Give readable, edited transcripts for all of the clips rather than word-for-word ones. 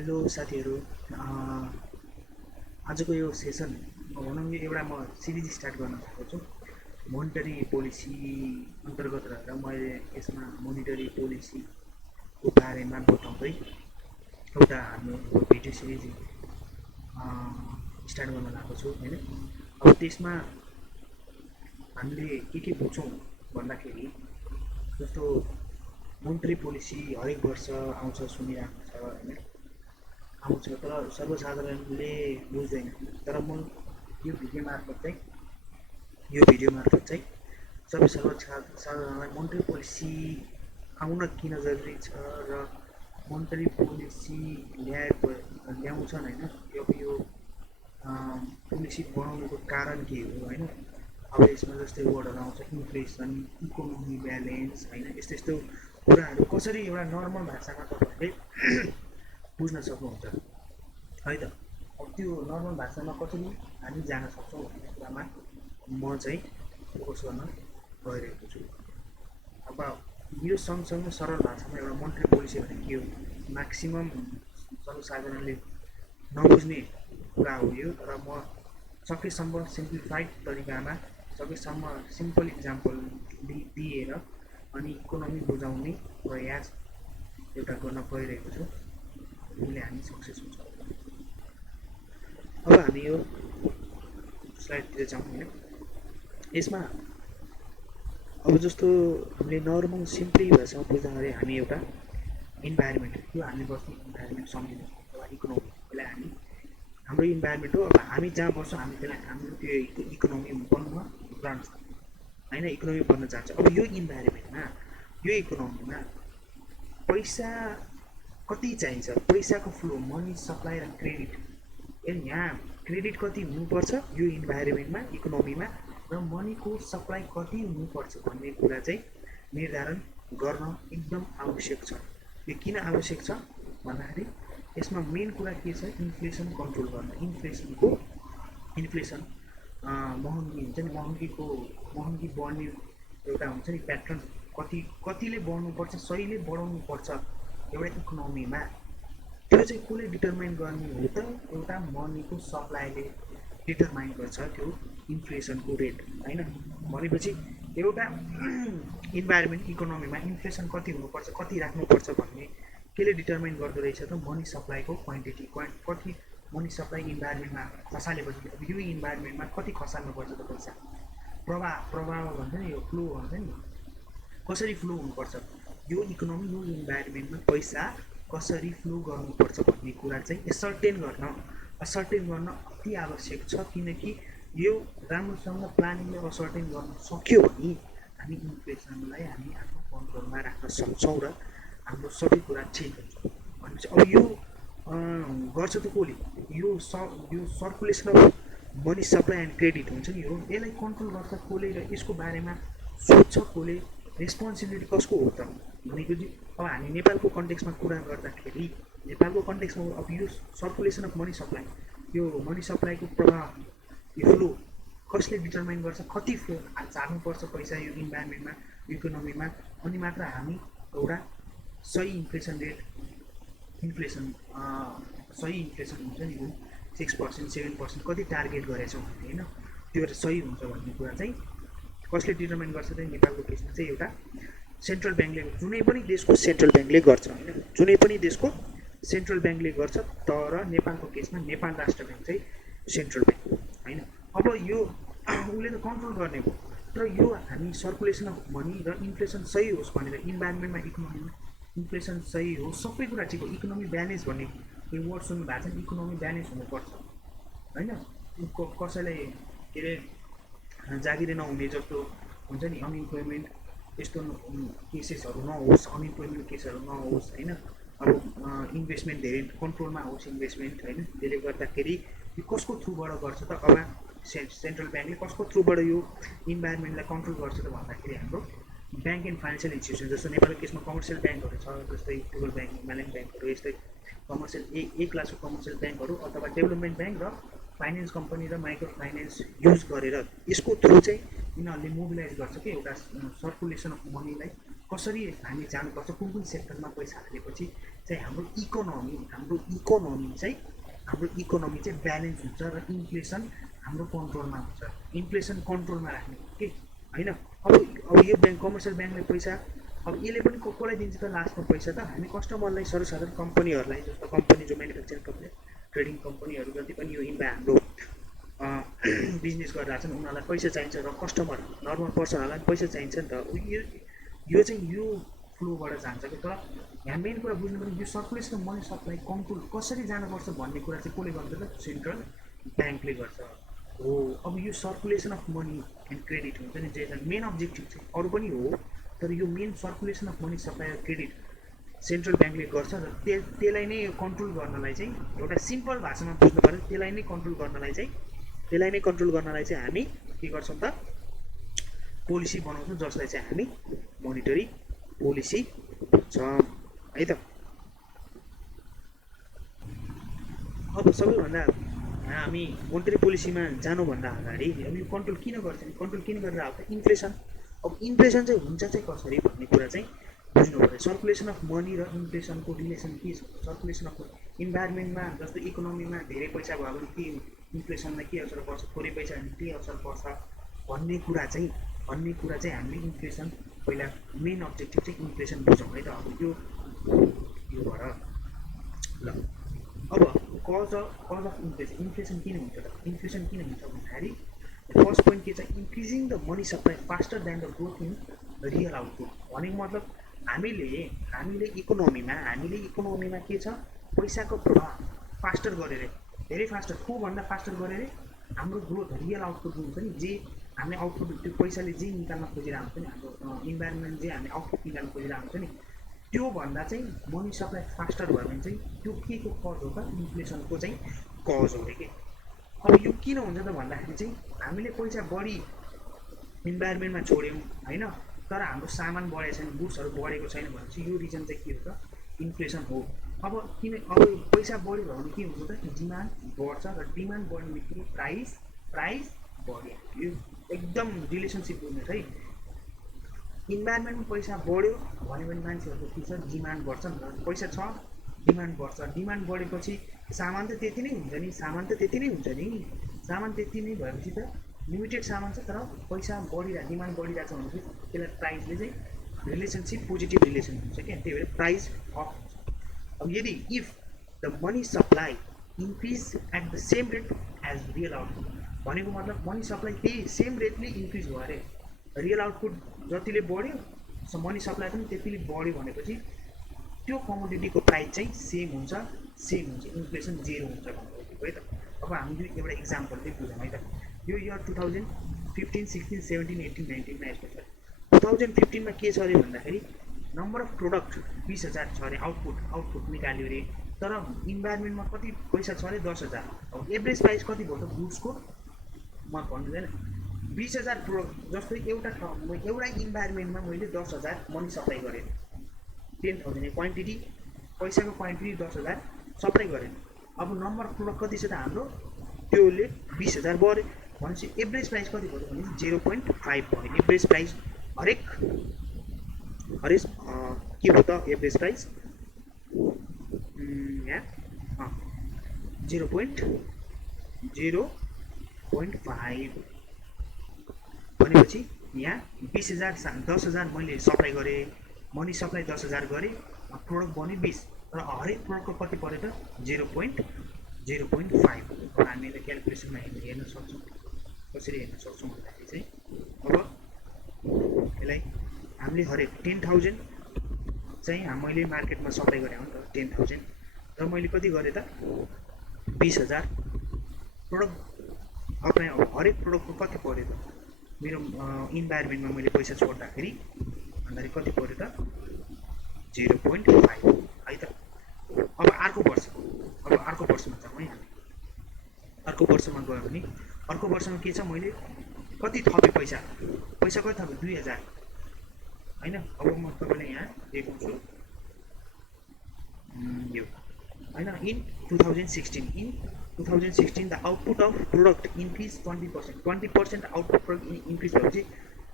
Hello साथीहरू। आजको यो सेसन भनौँ यो एउटा म सिरिज स्टार्ट गर्न चाहेको छु। मोनिटरी पोलिसी अन्तर्गत रहेर मैले यसमा मोनिटरी पोलिसीको बारेमा बताउँदै एउटा हाम्रो भिडियो सिरिज स्टार्ट गर्न लागेको छु होइन। अब त्यसमा हामीले के बुझ्छौँ भन्दाखेरि जस्तो मोनिटरी पोलिसी हरेक वर्ष आउँछ सुनिरहेको छ होइन, आउँछ तर सर्वसाधारणले बुझ्दैन। तर म यो भिडियो मार्फत चाहिँ सबै सर्वसाधारणलाई मोनिटरी पोलिसी आउन किन जरुरी छ र मोनिटरी पोलिसी ल्याउँछन् होइन, यो पोलिसी बनाउनुको कारण के हो होइन। अब यसमा जस्तै वर्डहरू आउँछ इन्फ्लेसन, इकोनोमी ब्यालेन्स होइन, यस्तो यस्तो कुराहरू कसरी एउटा नर्मल भाषामा तपाईँहरूले बुझ्न सक्नुहुन्छ है त। अब त्यो नर्मल भाषामा कसरी हामी जान सक्छौँ भन्ने कुरामा म चाहिँ फोकस गर्न गइरहेको छु। अब यो सँगसँगै सरल भाषामा एउटा मोनिटरी पोलिसी भनेको के हो, म्याक्सिमम सर्वसाधारणले नबुझ्ने कुरा हो यो। तर म सकेसम्म सिम्प्लिफाइड तरिकामा सकेसम्म सिम्पल इक्जाम्पल दिएर अनि इकोनोमी बुझाउने प्रयास एउटा गर्न गइरहेको छु। त्यसले हामी सक्सेस हुन्छ। अब हामी यो स्लाइडतिर जाउँ होइन। यसमा अब जस्तो हामीले नर्मल सिम्पली भाषामा बुझ्दाखेरि हामी एउटा इन्भाइरोमेन्ट, यो हामी बस्ने इन्भाइरोमेन्ट सम्झिनु अथवा इकोनोमी, त्यसलाई हामी हाम्रो इन्भाइरोमेन्ट हो। अब हामी जहाँ बस्छौँ हामी त्यसलाई हाम्रो त्यो इकोनोमी बन्न जान्छ होइन, इकोनोमी बन्न जान्छ। अब यो इन्भाइरोमेन्टमा यो इकोनोमीमा पैसा कति चाहिन्छ, पैसाको फ्लो, मनी सप्लाई र क्रेडिट, यहाँ क्रेडिट कति हुनुपर्छ यो इन्भाइरोमेन्टमा इकोनोमीमा र मनीको सप्लाई कति हुनुपर्छ भन्ने कुरा चाहिँ निर्धारण गर्न एकदम आवश्यक छ। यो किन आवश्यक छ भन्दाखेरि यसमा मेन कुरा के छ, इन्फ्लेसन कन्ट्रोल गर्न। इन्फ्लेसन महँगी हुन्छ नि, महँगी बढ्ने एउटा हुन्छ नि प्याटर्न, कतिले बढ्नुपर्छ, सहीले बढाउनुपर्छ एउटा इकोनोमीमा, त्यो चाहिँ कसले डिटरमाइन गर्ने हो त, एउटा मनीको सप्लाईले डिटरमाइन गर्छ त्यो इन्फ्लेसनको रेट होइन। भनेपछि एउटा इन्भाइरोमेन्ट इकोनोमीमा इन्फ्लेसन कति हुनुपर्छ, कति राख्नुपर्छ भन्ने केले डिटरमाइन गर्दो रहेछ त, मनी सप्लाईको क्वान्टिटी, कति मनी सप्लाई इन्भाइरोमेन्टमा खसालेपछि अब यो इन्भाइरोमेन्टमा कति खसाल्नुपर्छ त पैसा, प्रभाव भन्छ नि, यो फ्लो भन्छ नि, कसरी फ्लो हुनुपर्छ यो इकोनोमी, यो इन्भाइरोमेन्टमा पैसा कसरी फ्लो गर्नुपर्छ भन्ने कुरा चाहिँ असर्टेन गर्न अति आवश्यक छ। किनकि यो राम्रोसँग प्लानिङले असर्टेन गर्न सक्यो भने हामी इन्फ्लेसनलाई हामी आफ्नो कन्ट्रोलमा राख्न सक्छौँ र हाम्रो सबै कुरा ठिक हुन्छ। भनेपछि अब यो गर्छ त कसले, यो circulation of money supply and credit हुन्छ नि, यसलाई कन्ट्रोल गर्छ कसले र यसको बारेमा सोध्छ कसले, रेस्पोन्सिबिलिटी कसको हो त भनेको चाहिँ अब हामी नेपालको कन्टेक्समा कुरा गर्दाखेरि नेपालको कन्टेक्समा अब यो सर्कुलेसन अफ मनी सप्लाई, यो मनी सप्लाईको प्रभाव, यो फ्लो कसले डिटरमाइन गर्छ, कति फ्लो झार्नुपर्छ पैसा यो इन्भाइरोमेन्टमा इकोनोमीमा, अनि मात्र हामी एउटा सही इन्फ्लेसन रेट, सही इन्फ्लेसन हुन्छ नि, 6% 7% कति टार्गेट गरेछौँ हामीले होइन, त्यो सही हुन्छ भन्ने कुरा चाहिँ कसले डिटरमाइन गर्छ चाहिँ नेपालको केसमा चाहिँ एउटा सेन्ट्रल ब्याङ्कले, जुनै पनि देशको सेन्ट्रल ब्याङ्कले गर्छ होइन, जुनै पनि देशको सेन्ट्रल ब्याङ्कले गर्छ। तर नेपालको केसमा नेपाल राष्ट्र ब्याङ्क चाहिँ सेन्ट्रल ब्याङ्क होइन। अब यो उसले त कन्ट्रोल गर्ने हो, तर यो हामी सर्कुलेसन अफ मनी र इन्फ्लेसन सही होस् भनेर इन्भाइरोमेन्टमा इकोनोमीमा इन्फ्लेसन सही हो, सबै कुरा ठिक हो। इकोनोमी ब्यालेन्स भन्ने यो वर्ड सुन्नु भएको छ नि, इकोनोमी ब्यालेन्स हुनुपर्छ होइन। कसैलाई के अरे जागिरै नहुने जस्तो हुन्छ नि, अनइम्प्लोइमेन्ट यस्तो केसेसहरू नहोस्, अनइम्प्लोइमेन्ट केसहरू नहोस् होइन। अब इन्भेस्टमेन्ट धेरै कन्ट्रोलमा होस् इन्भेस्टमेन्ट होइन। त्यसले गर्दाखेरि यो कसको थ्रुबाट गर्छ त, अब सेन्ट्रल ब्याङ्कले कसको थ्रुबाट यो इन्भाइरोमेन्टलाई कन्ट्रोल गर्छ त भन्दाखेरि हाम्रो ब्याङ्क एन्ड फाइनेन्सियल इन्स्टिट्युसन, जस्तो नेपालको केसमा कमर्सियल ब्याङ्कहरू छ, जस्तै ठुलो ब्याङ्क, हिमालयन ब्याङ्कहरू, यस्तै कमर्सियल ए क्लासको कमर्सियल ब्याङ्कहरू अथवा डेभलपमेन्ट ब्याङ्क र फाइनेन्स कम्पनी र माइक्रो फाइनेन्स युज गरेर यसको थ्रु चाहिँ यिनीहरूले मोबिलाइज गर्छ कि एउटा सर्कुलेसन अफ मनीलाई कसरी हामी जानुपर्छ, कुन कुन सेक्टरमा पैसा हालेपछि चाहिँ हाम्रो इकोनोमी चाहिँ ब्यालेन्स हुन्छ र इन्फ्लेसन हाम्रो कन्ट्रोलमा हुन्छ। इन्फ्लेसन कन्ट्रोलमा राख्ने के होइन। अब यो ब्याङ्क कमर्सियल ब्याङ्कले पैसा अब यसले पनि कसलाई दिन्छ त लास्टमा पैसा त हामी कस्टमरलाई, सर्वसाधारण कम्पनीहरूलाई, जस्तो कम्पनी जो म्यानुफ्याक्चरिङ कम्पनी, ट्रेडिङ कम्पनीहरू जति पनि यो हाम्रो बिजनेस गरिरहेको छन् उनीहरूलाई पैसा चाहिन्छ र कस्टमर नर्मल पर्सनहरूलाई पैसा चाहिन्छ नि त। यो चाहिँ यो फ्लोबाट जान्छ कि। तर यहाँ मेन कुरा बुझ्नु पर्ने यो circulation of money supply control कसरी जानुपर्छ भन्ने कुरा चाहिँ कसले गर्छ त सेन्ट्रल ब्याङ्कले गर्छ हो। अब यो circulation of money and credit हुन्छ नि जे मेन अब्जेक्टिभ चाहिँ अरू पनि हो, तर यो main circulation of money supply र क्रेडिट सेन्ट्रल ब्याङ्कले गर्छ र त्यसलाई नै कन्ट्रोल गर्नलाई चाहिँ एउटा सिम्पल भाषामा बुझ्नु पऱ्यो। त्यसलाई नै कन्ट्रोल गर्नलाई चाहिँ हामी के गर्छौँ त पोलिसी बनाउँछौँ, जसलाई चाहिँ हामी मोनिटरी पोलिसी भन्छौँ है त। अब सबैभन्दा हामी मोनिटरी पोलिसीमा जानुभन्दा अगाडि अब यो कन्ट्रोल किन गर्छ, कन्ट्रोल किन गरेर आएको इन्फ्लेसन। अब इन्फ्लेसन चाहिँ हुन्छ चाहिँ कसरी भन्ने कुरा चाहिँ बुझ्नु पऱ्यो। सर्कुलेसन अफ मनी र इन्फ्लेसनको रिलेसन के छ? सर्कुलेसन अफ इन्भाइरोमेन्टमा जस्तो इकोनोमीमा धेरै पैसा भयो भने के इन्फ्लेसनमा के असर पर्छ, थोरै पैसा भने के असर पर्छ भन्ने कुरा चाहिँ हामीले इन्फ्लेसन पहिला मेन अब्जेक्टिभ चाहिँ इन्फ्लेसन बुझौँ है त। अब योबाट ल अब कज अफ इन्फ्लेसन किन हुन्छ त? इन्फ्लेसन किन हुन्छ भन्दाखेरि फर्स्ट पोइन्ट के छ, increasing the money supply faster than the growth in real output. भनेको मतलब हामीले इकोनोमीमा के छ, पैसाको प्रभाव फास्टर गरेर, धेरै फास्टर, खूबभन्दा फास्टर गरेर हाम्रो ग्रोथ रियल आउटपुट हुन्छ नि, जे हामीले आउटपुट त्यो पैसाले जे निकाल्न खोजिरहेको हुन्छ नि, हाम्रो इन्भाइरोमेन्ट जे हामी आउटपुट निकाल्न खोजिरहेको हुन्छ नि, त्योभन्दा चाहिँ मनी सप्लाई फास्टर भयो भने चाहिँ त्यो के को कज हो त? इन्फ्लेसनको चाहिँ कज हो कि। अब यो किन हुन्छ त भन्दाखेरि चाहिँ हामीले पैसा बढी इन्भाइरोमेन्टमा छोड्यौँ होइन, तर हाम्रो सामान बढेको छैन, गुड्सहरू बढेको छैन भने चाहिँ यो रिजन चाहिँ के हो त? इन्फ्लेसन हो। अब पैसा बढी भयो भने के हुन्छ त? डिमान्ड बढ्छ र डिमान्ड बढ्ने बित्तिकै प्राइस बढ्यो। यो एकदम रिलेसनसिप बुझ्नुहोस् है। इन्भाइरोमेन्टमा पैसा बढ्यो भन्यो भने मान्छेहरूको के छ, डिमान्ड बढ्छ नि त। पैसा छ, डिमान्ड बढ्छ, डिमान्ड बढेपछि सामान त त्यति नै हुन्छ नि, सामान त्यति नै भएपछि त लिमिटेड सामान छ तर पैसा बढिरहेको, डिमान्ड बढिरहेको छ भनेपछि त्यसलाई प्राइसले चाहिँ रिलेसनसिप पोजिटिभ रिलेसन हुन्छ क्या, त्यही भएर प्राइस अफ। अब यदि if the money supply increase at the same rate as real output, भनेको मतलब मनी सप्लाई त्यही सेम रेटले इन्क्रिज भयो अरे, रियल आउटपुट जतिले बढ्यो मनी सप्लाई पनि त्यतिले बढ्यो भनेपछि त्यो कमोडिटीको प्राइस चाहिँ सेम हुन्छ, इन्फ्लेसन जेरो हुन्छ भनेको है त। अब हामीले एउटा इक्जाम्पल चाहिँ बुझौँ है त। यो इयर 2015, 16, 17, 18, 19मा यस्तो छ। 2015मा के छ अरे भन्दाखेरि नम्बर अफ प्रोडक्ट 20,000 छ अरे, आउटपुट निकाल्यो अरे, तर इन्भाइरोमेन्टमा कति पैसा छ अरे 10,000। अब एभरेज प्राइस कति भयो त गुड्सको म भन्दैन, 20,000 प्रोडक्ट। जस्तै एउटा इन्भाइरोमेन्टमा मैले 10,000 मनी सप्लाई गरेँ, 10,000 क्वान्टिटी, पैसाको क्वान्टिटी 10,000 सप्लाई गरेँ। अब नम्बर अफ प्रोडक्ट कति छ त हाम्रो, त्योले 20,000 बढ्यो भनेपछि एभरेज प्राइस कति भयो भने 0.5 भयो। एभरेज प्राइस हरेक के हो त एभरेज प्राइस यहाँ 0.05 भनेपछि यहाँ 20,000 10,000 मैले सप्लाई गरेँ, मनी सप्लाई 10,000 गरेँ, प्रोडक्ट बन्यो 20, र हरेक प्रोडक्टको कति पऱ्यो त 0.05। अब हामीले क्यालकुलेसनमा हेर्न सक्छौँ, कसरी हेर्न सक्छौँ भन्दाखेरि चाहिँ अब यसलाई हामीले हरेक 10,000 चाहिँ मैले मार्केटमा सप्लाई गरेँ हो नि त 10,000, र मैले कति गरेँ त 20,000 प्रोडक्ट अपना हरेक प्रोडक्टको कति पऱ्यो त मेरो इन्भाइरोमेन्टमा मैले पैसा छोड्दाखेरि भन्दाखेरि कति पऱ्यो त 0.5 है त। अब अर्को वर्षमा जाउँ है हामी। अर्को वर्षमा गयो भने अर्को वर्षमा के छ, मैले कति थपेँ पैसा कति थपेँ 2,000 होइन। अब म तपाईँलाई यहाँ देखाउँछु यो होइन। In 2016 the output of product increase 20% output product increase भएपछि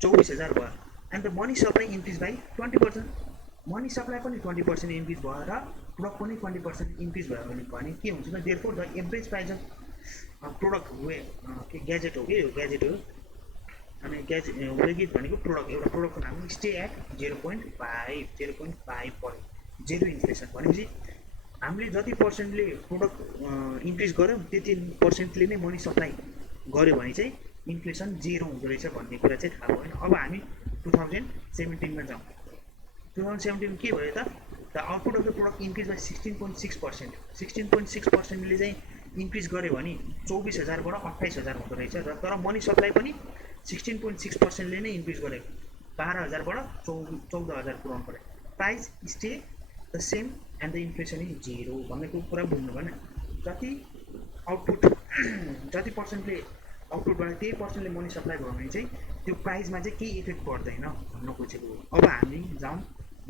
24,000 भयो। And the money supply increase by 20%, money supply पनि 20% इन्क्रिज भयो र प्रोडक्ट पनि 20% इन्क्रिज भयो भने के हुन्छ त therefore the average price of product way के ग्याजेट हो कि यो ग्याजेट हो अनि वेगेज भनेको प्रोडक्ट एउटा प्रोडक्टको नाम स्टे एट 0.5 पऱ्यो जेरो इन्फ्लेसन भनेपछि हामीले जति पर्सेन्टले प्रोडक्ट इन्क्रिज गर्यो त्यति पर्सेन्टले नै मनी सप्लाई गर्यो भने चाहिँ इन्फ्लेसन जेरो हुँदो रहेछ भन्ने कुरा चाहिँ थाहा भयो होइन। अब हामी 2017मा जाउँ। 2017 के भयो त the output of the product increase by 16.6%। 16.6%ले चाहिँ इन्क्रिज गर्यो भने 24,000बाट 28,000 हुँदो रहेछ र तर मनी सप्लाई पनि 16.6%ले नै इन्क्रिज गरेको 12,000बाट 14,000 पुऱ्याउनु पऱ्यो। Price stay the same and the inflation is zero भन्ने कुरा बुझ्नु भएन। जति आउटपुट जति पर्सेन्टले आउटपुटबाट त्यही पर्सेन्टले मनी सप्लाई भयो भने चाहिँ त्यो प्राइसमा चाहिँ केही इफेक्ट पर्दैन भन्न खोजेको हो। अब हामी जाउँ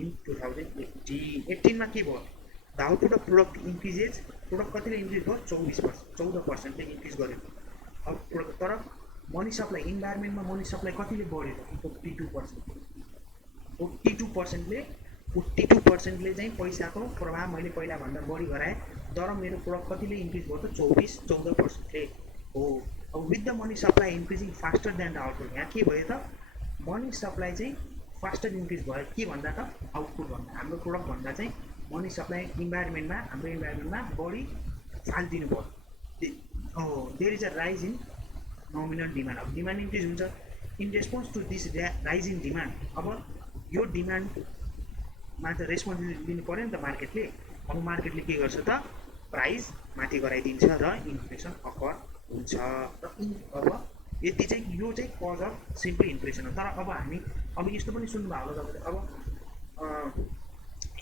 इन 2018मा के भयो the output of product increases product कतिले इन्क्रिज भयो 14%ले इन्क्रिज गर्यो। अब प्रोडक्ट तर मनी सप्लाई इन्भाइरोमेन्टमा मनी सप्लाई कतिले बढ्यो 42%ले चाहिँ पैसाको प्रभाव मैले पहिला भन्दा बढी गराएँ तर मेरो प्रोडक्ट कतिले इन्क्रिज भयो त 14% हो। अब with the money supply increasing faster than the output यहाँ के भयो त मनी सप्लाई चाहिँ फास्टर इन्क्रिज भयो के भन्दा त आउटपुट भन्दा हाम्रो प्रोडक्ट भन्दा चाहिँ मनी सप्लाई हाम्रो इन्भाइरोमेन्टमा बढी फालिदिनु भयो। There is a rise in nominal demand. अब डिमान्ड इन्क्रिज हुन्छ in response to this rise in demand. अब यो डिमान्डमा त रेस्पोन्स लिनु पऱ्यो नि त मार्केटले। अब मार्केटले के गर्छ त प्राइस माथि गराइदिन्छ र इन्फ्लेसन अकर हुन्छ र अब यति चाहिँ यो चाहिँ कज अफ सिम्पली इन्फ्लेसन हो। तर अब यस्तो पनि सुन्नुभयो होला तपाईँले अब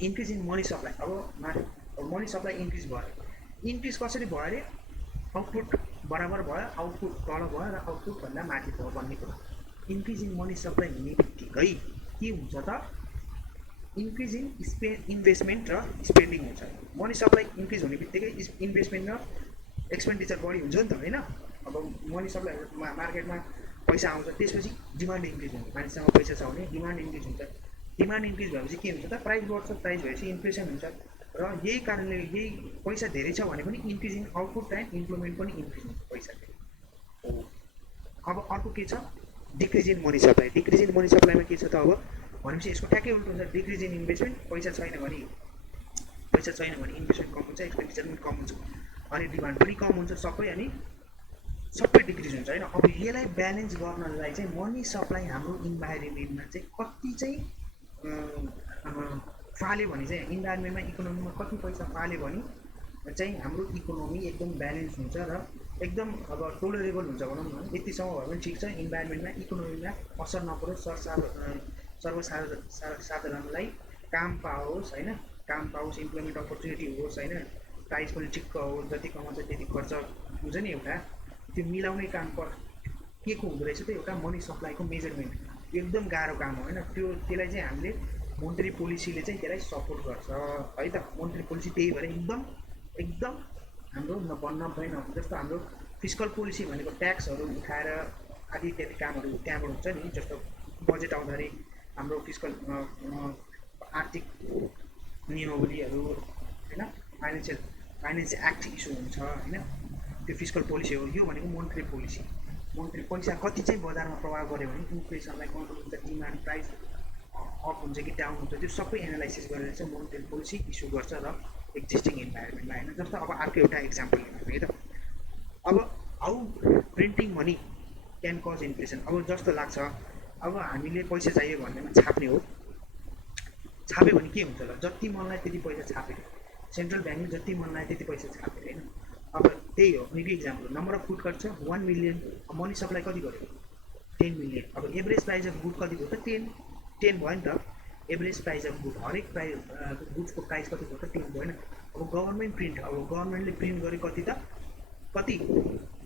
इन्क्रिज इन मनी सप्लाई। अब मनी सप्लाई इन्क्रिज भयो इन्क्रिज कसरी भयो अरे आउटपुट बराबर भयो आउटपुट तल भयो र आउटपुटभन्दा माथि भयो भन्ने कुरा। इन्क्रिज इन मनी सप्लाई हुने बित्तिकै के हुन्छ त इन्क्रिज इन इन्भेस्टमेन्ट र स्पेन्डिङ हुन्छ। मनी सप्लाई इन्क्रिज हुने बित्तिकै इन्भेस्टमेन्ट र एक्सपेन्डिचर बढी हुन्छ नि त होइन। अब मनी सप्लाई मार्केटमा पैसा आउँछ त्यसपछि डिमान्ड इन्क्रिज हुन्छ मानिससँग पैसा छ भने डिमान्ड इन्क्रिज हुन्छ। डिमान्ड इन्क्रिज भएपछि के हुन्छ त प्राइस बढ्छ प्राइस भएपछि इन्फ्लेसन हुन्छ र यही कारणले यही पैसा धेरै छ भने पनि increase in output and employment पनि इन्क्रिज हुन्छ पैसा हो। अब अर्को के छ decrease in money supply. Decrease in money सप्लाईमा के छ त अब भनेपछि यसको ट्याक्कै उल्टो हुन्छ। डिक्रिज इन इन्भेस्टमेन्ट पैसा छैन भने इन्भेस्टमेन्ट कम हुन्छ एक्सपेन्डिचर पनि कम हुन्छ अनि डिमान्ड पनि कम हुन्छ अनि सबै डिक्रिज हुन्छ होइन। अब यसलाई ब्यालेन्स गर्नलाई चाहिँ मनी सप्लाई हाम्रो इन्भाइरोमेन्टमा चाहिँ कति चाहिँ फाल्यो भने चाहिँ इन्भाइरोमेन्टमा इकोनोमीमा कति पैसा फाल्यो भने चाहिँ हाम्रो इकोनोमी एकदम ब्यालेन्स हुन्छ र एकदम अब टोलरेबल हुन्छ भनौँ न। यतिसम्म भयो भने ठिक छ इन्भाइरोमेन्टमा इकोनोमीमा असर नपरोस् सर्वसाधारणलाई काम पाओस् होइन काम पाओस् इम्प्लोइमेन्ट अपर्च्युनिटी होस् होइन प्राइस पनि ठिक्क होस् जति कमाउँछ त्यति खर्च हुन्छ नि एउटा त्यो मिलाउने काम के को हुँदो रहेछ त एउटा मनी सप्लाईको मेजरमेन्ट एकदम गाह्रो काम हो होइन। त्यसलाई चाहिँ हामीले मोनेटरी पोलिसीले चाहिँ त्यसलाई सपोर्ट गर्छ है त। मोनेटरी पोलिसी त्यही भएर एकदम हाम्रो नब्बे जस्तो हाम्रो फिस्कल पोलिसी भनेको ट्याक्सहरू उठाएर आदि इत्यादि कामहरू त्यहाँबाट हुन्छ नि। जस्तो बजेट आउँदाखेरि हाम्रो फिस्कल आर्थिक नियमावलीहरू होइन फाइनेन्स एक्ट इस्यु हुन्छ होइन त्यो फिस्कल पोलिसी हो। यो भनेको मोनेटरी पोलिसी। मोनेटरी पैसा कति चाहिँ बजारमा प्रभाव गर्यो भने इन्फ्लेसनलाई कन्ट्रोल हुन्छ डिमान्ड प्राइस अप हुन्छ कि डाउन हुन्छ त्यो सबै एनालाइसिस गरेर चाहिँ मोनेटरी पोलिसी इस्यु गर्छ र एक्जिस्टिङ इन्भाइरोमेन्टमा होइन। जस्तो अब अर्को एउटा इक्जाम्पल हेर्नु है त अब how printing money can cause inflation. अब जस्तो लाग्छ अब हामीले पैसा चाहियो भन्नेमा छाप्ने हो छाप्यो भने के हुन्छ ल जति मनलाई त्यति पैसा छाप्यो सेन्ट्रल ब्याङ्कले जति मनलाई त्यति पैसा छाप्यो होइन। अब त्यही हो निकै example number of food card छ 1 मिलियन मनी सप्लाई कति गर्यो 10 मिलियन। अब एभरेज प्राइस अफ गुड कति भयो त 10 भयो नि त एभरेज प्राइस अफ गुड हरेक प्राइस गुड्सको प्राइस कति भयो त 10 भएन। अब गभर्मेन्ट प्रिन्ट अब गभर्मेन्टले प्रिन्ट गरे कति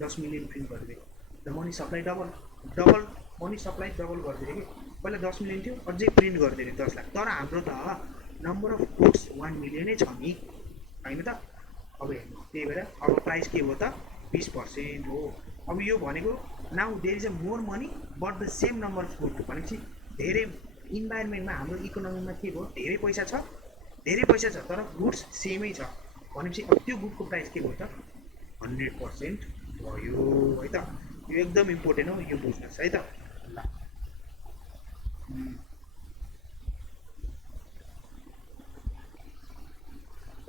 10 मिलियन प्रिन्ट गरिदियो the money supply double money supply double गरिदियो कि पहिला 10 मिलियन थियो अझै प्रिन्ट गरिदियो 10 लाख तर हाम्रो त नम्बर अफ गुड्स 1 मिलियनै छ नि होइन त। अब हेर्नु त्यही भएर अब प्राइस के हो त 20% हो। अब यो भनेको now there is a more money but the same number of good भनेपछि धेरै इन्भाइरोमेन्टमा हाम्रो इकोनोमीमा के भयो धेरै पैसा छ धेरै पैसा छ तर गुड्स सेमै छ भनेपछि अब त्यो गुडको प्राइस के भयो त 100% भयो है त। यो एकदम इम्पोर्टेन्ट हो, यो बुझ्नुहोस् है त। ल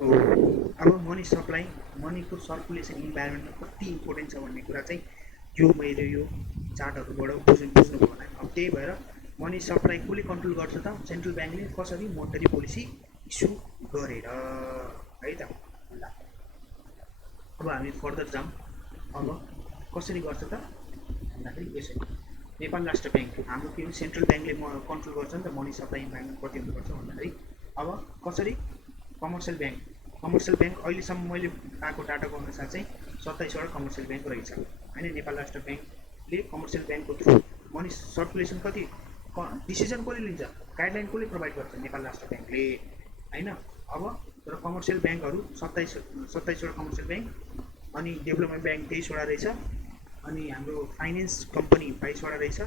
हो अब मनी सप्लाई, मनीको सर्कुलेसन इन्भाइरोमेन्टमा कति इम्पोर्टेन्ट छ भन्ने कुरा चाहिँ यो मैले यो चार्टहरूबाट बुझ्नुभयो होला। अब त्यही भएर मनी सप्लाई कसले कन्ट्रोल गर्छ त? सेन्ट्रल ब्याङ्कले कसरी मोनेटरी पोलिसी इस्यु गरेर है त। ल अब हामी फर्दर जाउँ। अब कसरी गर्छ त भन्दाखेरि यसरी नेपाल राष्ट्र ब्याङ्क हाम्रो के हो, सेन्ट्रल ब्याङ्कले कन्ट्रोल गर्छ नि त मनी सप्लाई इन्भाइरोमेन्ट कति हुनुपर्छ भन्दाखेरि। अब कसरी कमर्सियल ब्याङ्क, कमर्सियल ब्याङ्क अहिलेसम्म मैले पाएको डाटाको अनुसार चाहिँ 27वटा कमर्सियल ब्याङ्क रहेछ होइन। नेपाल राष्ट्र ब्याङ्कले कमर्सियल ब्याङ्कको थ्रु मनी सर्कुलेसन कति डिसिजन कसले लिन्छ, गाइडलाइन कसले प्रोभाइड गर्छ, नेपाल राष्ट्र ब्याङ्कले होइन। अब तर कमर्सियल ब्याङ्कहरू 27वटा कमर्सियल ब्याङ्क, अनि डेभलपमेन्ट ब्याङ्क 23वटा रहेछ, अनि हाम्रो फाइनेन्स कम्पनी 22वटा रहेछ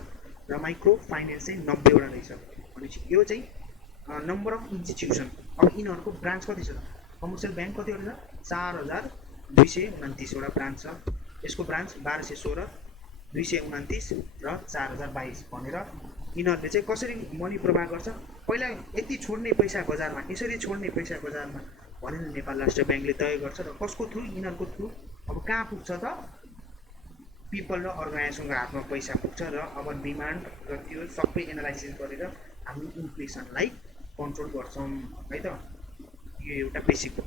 र माइक्रो फाइनेन्स चाहिँ 90वटा रहेछ। भनेपछि यो चाहिँ नम्बर अफ इन्स्टिट्युसन। अब यिनीहरूको ब्रान्च कति छ त? कमर्सियल ब्याङ्क कतिवटा छ? 4229वटा ब्रान्च छ। यसको ब्रान्च 1216, 229 र 4022 भनेर यिनीहरूले चाहिँ कसरी मनी प्रवाह गर्छ। पहिला यति छोड्ने पैसा बजारमा, यसरी छोड्ने पैसा बजारमा भनेर नेपाल राष्ट्र ब्याङ्कले तय गर्छ र कसको थ्रु? यिनीहरूको थ्रु। अब कहाँ पुग्छ त? पिपल र अर्गनाइजेसनको हातमा पैसा पुग्छ र अब डिमान्ड र त्यो सबै एनालाइसिस गरेर हामी इन्फ्लेसनलाई कन्ट्रोल गर्छौँ है त। यो एउटा बेसिक हो।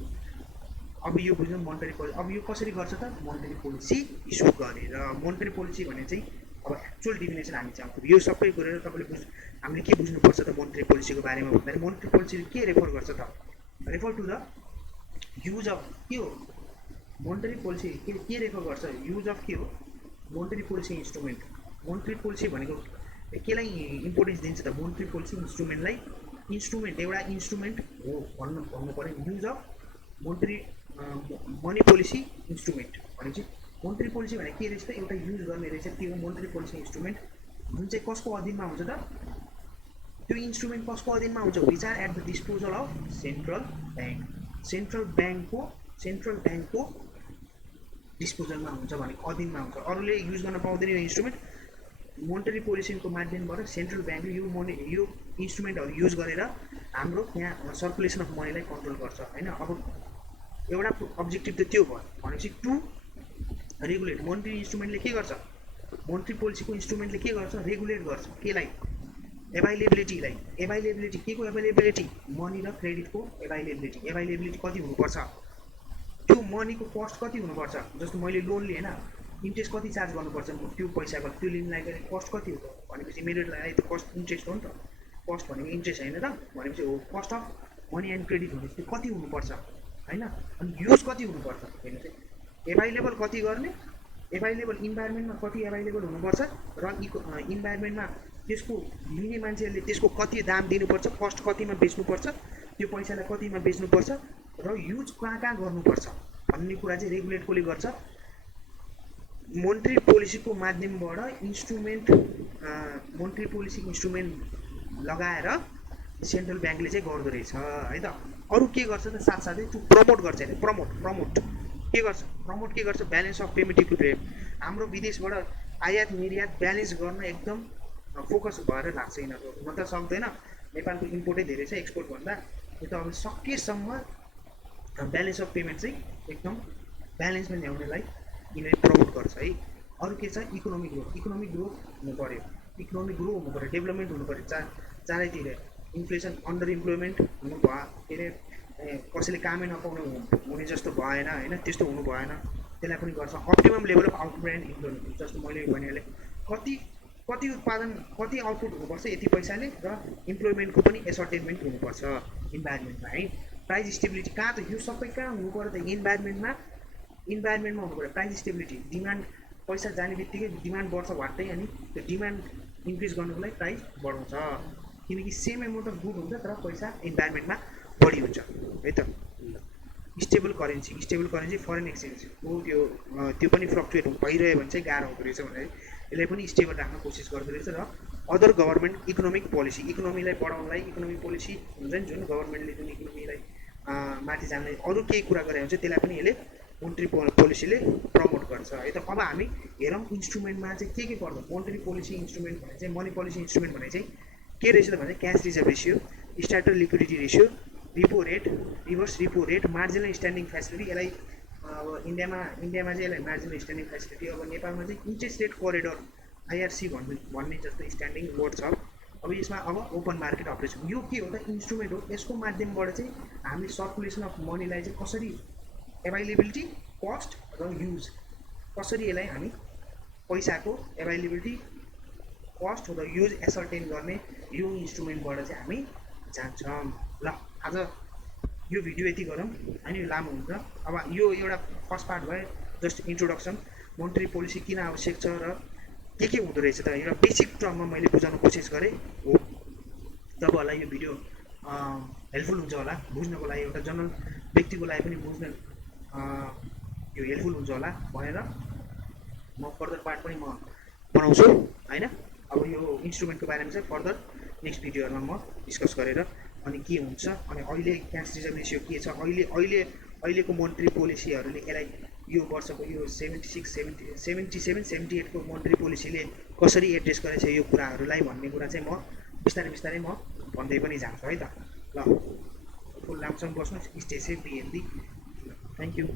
अब यो बुझ्यौँ मोनेटरी पोलिसी। अब यो कसरी गर्छ त? मोनेटरी पोलिसी इस्यु गरेर। मोनेटरी पोलिसी भने चाहिँ अब एक्चुअल डिफिनेसन हामी चाहन्छौँ। यो सबै गरेर तपाईँले हामीले के बुझ्नुपर्छ त मोनेटरी पोलिसीको बारेमा भन्दाखेरि मोनेटरी पोलिसीले के रेफर गर्छ त? Refer to the use of के हो? मोनेटरी पोलिसी के रेफर गर्छ? युज अफ के हो? Monetary policy instrument. Monetary policy भनेको केलाई इम्पोर्टेन्स दिन्छ त? मोनेटरी पोलिसी इन्स्ट्रुमेन्टलाई। इन्स्ट्रुमेन्ट एउटा इन्स्ट्रुमेन्ट हो भन्नु पऱ्यो। Use of monetary money policy instrument भनेपछि मोनेटरी पोलिसी भने के रहेछ त? एउटा युज गर्ने रहेछ त्यो मोनेटरी पोलिसी इन्स्ट्रुमेन्ट, जुन चाहिँ कसको अधीनमा हुन्छ त? त्यो इन्स्ट्रुमेन्ट कसको अधीनमा हुन्छ? Which are at the disposal of central bank. Central ब्याङ्कको डिस्पोजलमा हुन्छ भनेको अधीनमा हुन्छ, अरूले युज गर्न पाउँदैन यो इन्स्ट्रुमेन्ट। मोनेटरी पोलिसीको माध्यमबाट सेन्ट्रल ब्याङ्कले यो इन्स्ट्रुमेन्टहरू युज गरेर हाम्रो यहाँ सर्कुलेसन अफ मनीलाई कन्ट्रोल गर्छ होइन। अब एउटा अब्जेक्टिभ त त्यो भयो। भनेपछि टु रेगुलेट। मोनेटरी इन्स्ट्रुमेन्टले के गर्छ? मोनेटरी पोलिसीको इन्स्ट्रुमेन्टले के गर्छ? रेगुलेट गर्छ केलाई? एभाइलेबिलिटीलाई। एभाइलेबिलिटी के को एभाइलेबिलिटी? मनी र क्रेडिटको एभाइलेबिलिटी। एभाइलेबिलिटी कति हुनुपर्छ? त्यो मनीको कस्ट कति हुनुपर्छ? जस्तो मैले लोन लिएँ होइन, इन्ट्रेस्ट कति चार्ज गर्नुपर्छ त्यो पैसाको? त्यो लिनलाई कस्ट कति हो भनेपछि मेरो लागि त कस्ट इन्ट्रेस्ट हो नि त। कस्ट भनेको इन्ट्रेस्ट होइन त? भनेपछि हो cost of money and credit भनेपछि त्यो कति हुनुपर्छ होइन। अनि युज कति हुनुपर्छ हेर्नु चाहिँ, एभाइलेबल कति गर्ने, एभाइलेबल इन्भाइरोमेन्टमा कति एभाइलेबल हुनुपर्छ र इन्भाइरोमेन्टमा त्यसको लिने मान्छेहरूले त्यसको कति दाम दिनुपर्छ, कस्ट कतिमा बेच्नुपर्छ, त्यो पैसालाई कतिमा बेच्नुपर्छ र युज कहाँ कहाँ गर्नुपर्छ भन्ने कुरा चाहिँ रेगुलेट कसले गर्छ? मोनेटरी पोलिसीको माध्यमबाट इन्स्ट्रुमेन्ट, मोनेटरी पोलिसी इन्स्ट्रुमेन्ट लगाएर सेन्ट्रल ब्याङ्कले चाहिँ गर्दो रहेछ है त। अरू के गर्छ त? साथसाथै त्यो प्रमोट गर्छ होइन। प्रमोट के गर्छ? प्रमोट के गर्छ? Balance of payment equilibrium. हाम्रो विदेशबाट आयात निर्यात ब्यालेन्स गर्न एकदम फोकस भएर लाग्छ यिनीहरू। हुन त सक्दैन, नेपालको इम्पोर्टै धेरै छ एक्सपोर्ट भन्दा। यो त अब सकेसम्म ब्यालेन्स अफ पेमेन्ट चाहिँ एकदम ब्यालेन्समा ल्याउनलाई यिनीहरूले प्रमोट गर्छ है। अरू के छ? Economic growth. इकोनोमिक ग्रोथ हुनु पऱ्यो, इकोनोमिक ग्रो हुनु पऱ्यो, डेभलपमेन्ट हुनु पऱ्यो चारैतिर। इन्फ्लेसन, अन्डर इम्प्लोइमेन्ट हुनु भयो, के अरे कसैले कामै नपाउनु हुने जस्तो भएन होइन, त्यस्तो हुनु भएन, त्यसलाई पनि गर्छ। Optimum level of output and employment, जस्तो मैले भनिहालेँ कति उत्पादन कति आउटपुट हुनुपर्छ यति पैसाले, र इम्प्लोइमेन्टको पनि एसर्टेनमेन्ट हुनुपर्छ इन्भाइरोमेन्टमा है। प्राइस स्टेबिलिटी कहाँ त? यो सबै कहाँ हुनु पऱ्यो त? इन्भाइरोमेन्टमा हुनु पऱ्यो। प्राइस स्टेबिलिटी, डिमान्ड पैसा जाने बित्तिकै डिमान्ड बढ्छ वाट्टै, अनि त्यो डिमान्ड इन्क्रिज गर्नुको लागि प्राइस बढाउँछ, किनकि सेम एमाउन्ट अफ गुड हुन्छ तर पैसा इन्भाइरोमेन्टमा बढी हुन्छ है त। स्टेबल करेन्सी फरेन एक्सचेन्ज हो, त्यो पनि फ्लक्चुएट भइरह्यो भने चाहिँ गाह्रो हुँदो रहेछ भनेर यसलाई पनि स्टेबल राख्न कोसिस गर्दो रहेछ। र अदर गभर्मेन्ट इकोनोमिक पोलिसी, इकोनोमीलाई बढाउनलाई इकोनोमिक पोलिसी हुन्छ नि, जुन गभर्मेन्टले जुन इकोनोमीलाई माथि जाने अरू केही कुरा गरे भने चाहिँ त्यसलाई पनि यसले मोनेटरी पोलिसीले प्रमोट गर्छ है त। अब हामी हेरौँ इन्स्ट्रुमेन्टमा चाहिँ के पर्छ। मोनेटरी पोलिसी इन्स्ट्रुमेन्ट भने चाहिँ मनी पोलिसी इन्स्ट्रुमेन्ट भने चाहिँ के रहेछ त भने cash reserve ratio, statutory liquidity ratio, repo rate, reverse repo rate, marginal standing facility. यसलाई अब इन्डियामा चाहिँ यसलाई मार्जिनल स्ट्यान्डिङ फेसिलिटी, अब नेपालमा चाहिँ इन्ट्रेस्ट रेट कोरिडोर आइआरसी भन्ने जस्तो स्ट्यान्डिङ वर्ड छ। अब यसमा अब ओपन मार्केट अपरेसन, यो के हो त इन्स्ट्रुमेन्ट हो। यसको माध्यमबाट चाहिँ हामीले सर्कुलेसन अफ मनीलाई चाहिँ कसरी एभाइलेबिलिटी, कस्ट र युज, कसरी यसलाई हामी पैसाको एभाइलेबिलिटी, कस्ट र युज एसर्टेन गर्ने यो इन्स्ट्रुमेन्टबाट चाहिँ हामी जान्छौँ। ल आज यो भिडियो यति गरौँ होइन, यो लामो हुन्छ। अब यो एउटा फर्स्ट पार्ट भयो, जस्ट इन्ट्रोडक्सन मोनेटरी पोलिसी किन आवश्यक छ र के हुँदो रहेछ त, एउटा बेसिक टर्ममा मैले बुझाउन कोसिस गरेँ हो। तपाईँहरूलाई यो भिडियो हेल्पफुल हुन्छ होला बुझ्नको लागि, एउटा जनरल व्यक्तिको लागि पनि बुझ्न यो हेल्पफुल हुन्छ होला भनेर म फर्दर पार्ट पनि म बनाउँछु होइन। अब यो इन्स्ट्रुमेन्टको बारेमा चाहिँ फर्दर नेक्स्ट भिडियोहरूमा म डिस्कस गरेर अनि के हुन्छ, अनि अहिले क्यास रिजर्भ रेसियो के छ, अहिलेको मोनेटरी पोलिसीहरूले यसलाई यो वर्षको यो 77-78 को मोनेटरी पोलिसीले कसरी एड्रेस गरेछ यो कुराहरूलाई भन्ने कुरा चाहिँ म बिस्तारै म भन्दै पनि जान्छु है त। ल फुल राम्रोसँग बस्नुहोस्, stay safe, be healthy. Thank you.